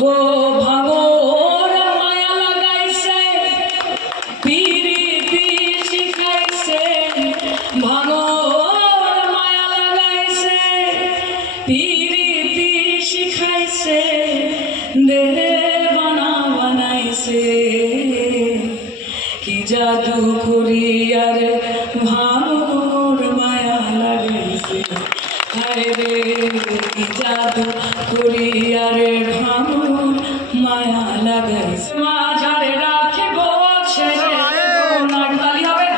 ও ভাঙর মায়া লাগাইছে পিরিতি শিখাইছে ভাঙর মায়া লাগাইছে পিরিতি শিখাইছে দেবানা বানাইছে কি জাদু করিয়ার ভাঙর মায়া লাগাইছে হায় রে কি জাদু করিয়ার ভাঙর মায়া লাগাইছে মাঝারে রাখিব ছেড়ে দেব না গালি হবে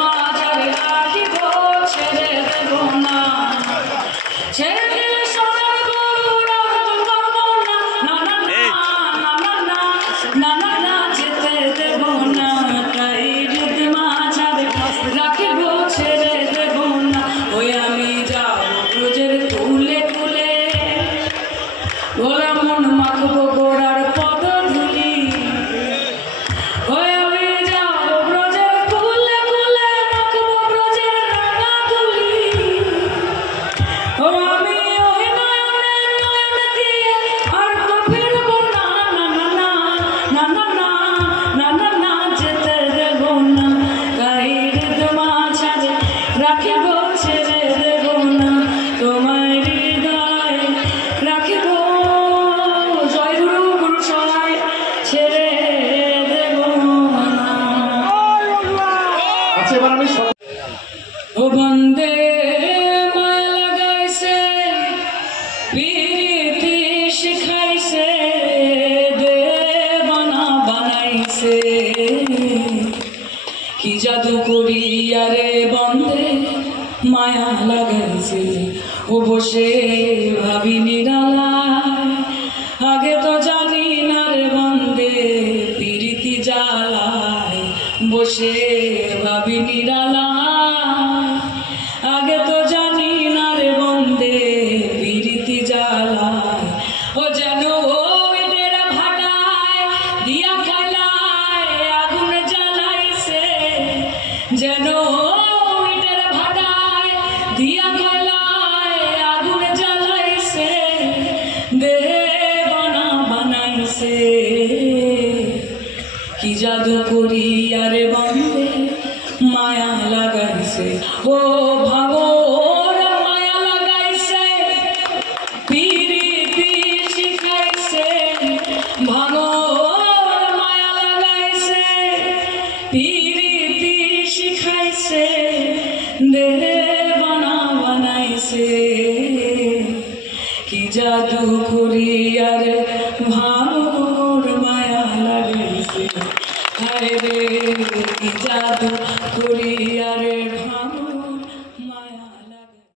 মাঝারে রাখিব ছেড়ে দেব না ছেড়ে দিলে সোনার গরুর আদর করব না না না না না না না না না যেতে দেব না তাই যদি মাঝারে রাখিব ছেড়ে দেব না ওই আমি যাব ব্রজের কুলে কুলে ওরা মন মাখবো গোড়ার পদ ধুলি ওই আমি যাব ব্রজের কুলে কুলে মাখবো ব্রজের রাঙা ধুলি ও আমি ওই নয়নে নয়নে দিয়ে আর তো ফিরবো না না না না না না না না না যেতে দেব না তাই হৃদ মাঝারে রাখিব ছেড়ে দেব না তোমার হৃদয় রাখিব জয় গুরু গুরু সহায় ছেড়ে দেব না আচ্ছা এবার আমি ও বন্দে মায়া লাগাইছে পিরিতি শিখাইছে দেবানা বানাইছে কি জাদু করিয়া রে বন্দে মায়া লাগাইছে ও বসে ভাবি নিরালায় আগে তো জানি না রে বন্দে পিরিতি জ্বালায় বসে ভাবি নিরালায় আগে তো জানি না রে বন্দে পিরিতি জ্বালায় ও যেন ওই ডেরা ভাটায় দিয়া খাইলায় আগুন জ্বালাইছে যেন ওই ডেরা ভাটায় দিয়া খাইলায় আগুন জ্বালাইছে দেবানা বানাইছে কি জাদু করিয়া রে বন্দে মায়া লাগাইছে ও ভাঙর মায়া লাগাইছে পিরিতি শিখাইছে ভাঙর মায়া লাগাইছে পিরিতি শিখাইছে দেবানা বানাইছে কি জাদু করিয়া রে ভাঙর মায়া লাগাইছে হায় রে কি জাদু করিয়া রে